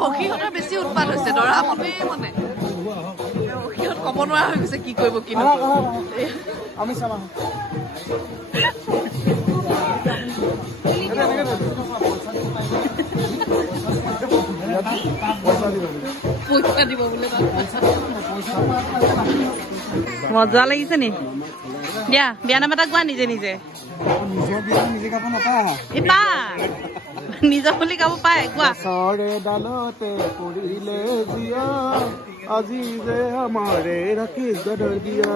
সখীহঁতৰ বেছি উৎপাত হৈছে দৰা মনে মনে সখীহঁত ক'ব নোৱাৰা হৈ গৈছে কি কৰিব কি আমি চাম পইচা দিব বোলে মজা লাগিছে নি দিয়া বিয়া নাম এটা গোৱা নিজে নিজে নিজৰ বুলি গাব পায় কোৱা চৰে ডালতে পৰিলে জিয়া আজি যে আমাৰে ৰাখি গদৰ দিয়া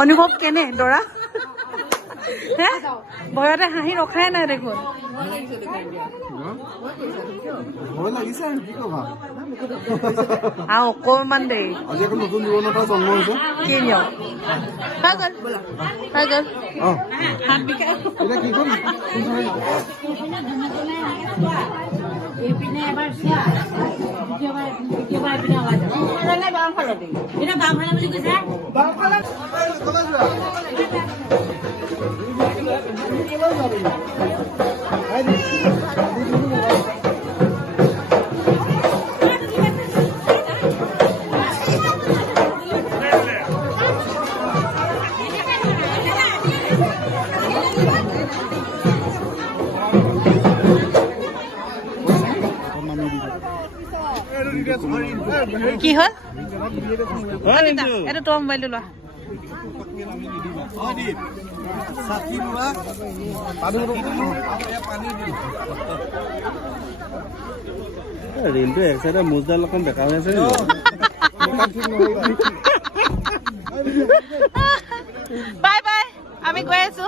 অনুভৱ কেনে দৰা হে ভয়তে হাঁহি ৰখাই নাই দেখোন অকণমান দেৰি আজি এখন নতুন জীৱন এটা জন্ম হৈছে কি নিয়ম হাত বিকাই কি কৰিম এইপিনে এবাৰ চোৱা দ্বিতীয়বাৰ এইপিনে আৱাজ বাওঁফালে এতিয়া বাওঁফালে বুলি কৈছে কি হ'ল এইটো তোৰ মোবাইলটো লোৱা ৰেলটো এক চাইডে মোজডাল অকণ বেকা হৈ আছে বাই বাই আমি গৈ আছো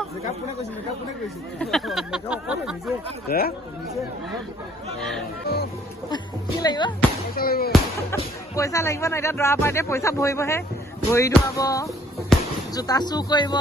কি লাগিব পইচা লাগিব ন এতিয়া দৰা পাৰ্টিয়ে পইচা ভৰিবহে ভৰি ধুৱাব জোতা চুৰ কৰিব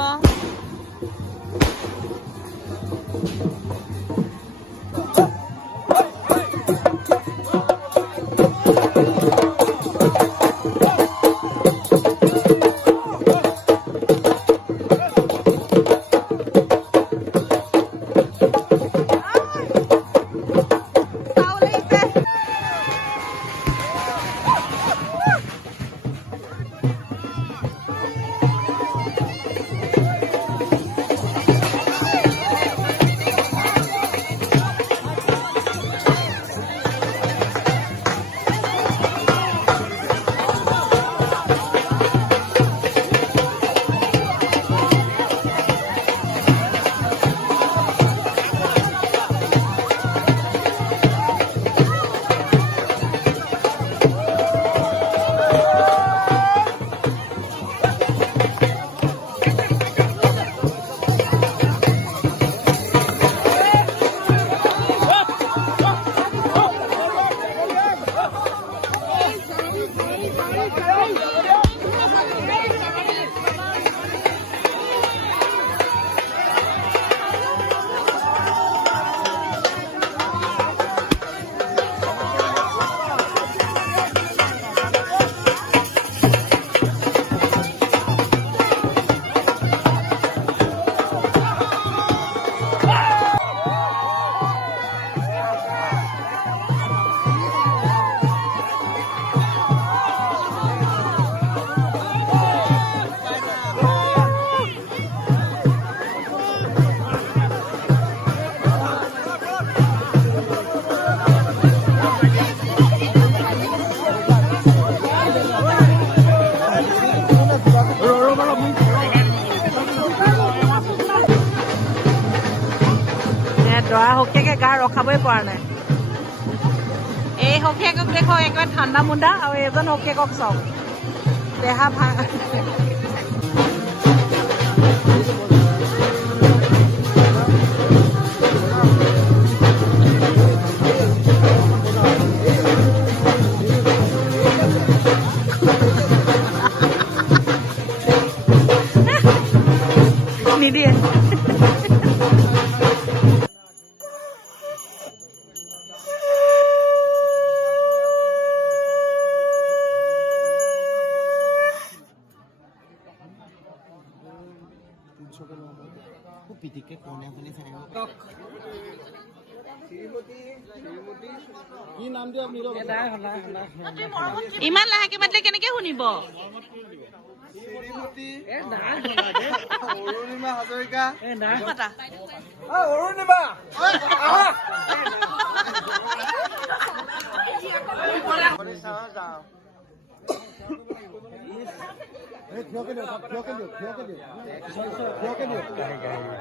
দৰা সখীয়েকে গা ৰখাবই পৰা নাই এই সখীয়েকক দেখো একেবাৰে ঠাণ্ডা মুণ্ডা আৰু এজন সখীয়েকক চাওক দেহা ভাল নিদিয়ে কি নাম দিয়ে আপুনি ইমান লাহেকে মাতিলে কেনেকে শুনিব অৰুণিমা হাজৰিকা মাতা অৰুণিমা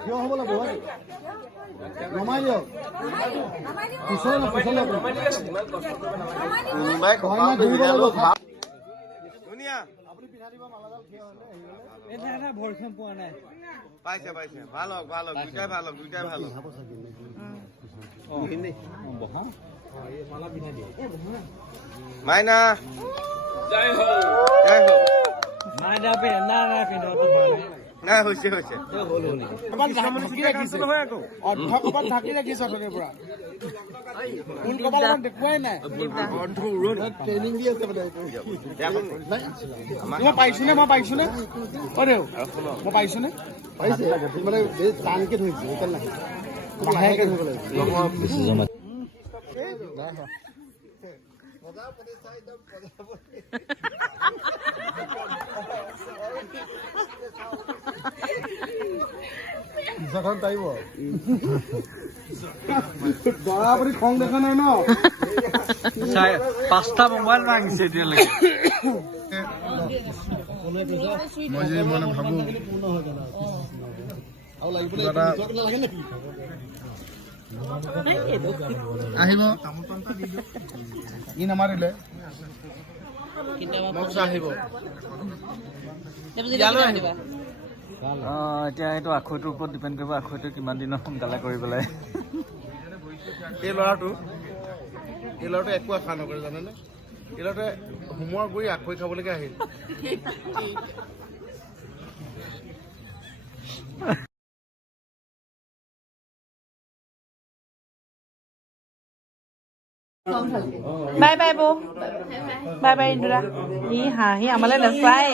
থিয় হ'ব লাগিব নমাই দিয়ক ধুনীয়া আপুনি পিঠা দিব মালাডাল থিয় হ'লে ভৰিখন পোৱা নাই পাইছে পাইছে ভাল হওক দুইটাই ভাল হওক মাইনা জয় হো মাইনা না নাই হৈছে অধ্যক্ষত ঢাকি ৰাখিছে অথনিৰ পৰা কোন কপাল দেখুৱাই নাই ট্ৰেইনিং দি আছে মই পাইছোনে অ দেউ মই পাইছোনে পাইছে মানে টানকে ধৰিছে সেইকাৰণে লাহেকে ধৰিব লাগিব যখন তাইব দৰা আপুনি খং দেখা নাই ন 5টা মোবাইল ভাঙিছে এতিয়ালৈকে মই যে মানে ভাবো আহিব ই নামাৰিলে আহিব এতিয়া এইটো আখৈটোৰ ওপৰত ডিপেণ্ড কৰিব আখৈটো কিমান দিনত সোনকালে কৰি পেলাই এই ল'ৰাটো একো আশা নকৰে জানেনে এই ল'ৰাটোৱে হোমৰ গুৰি আখৈ খাবলৈকে আহিল বাই বাই বৌ বাই বাই ইন্দুৰা ই হাঁহি আমালৈ নাচায়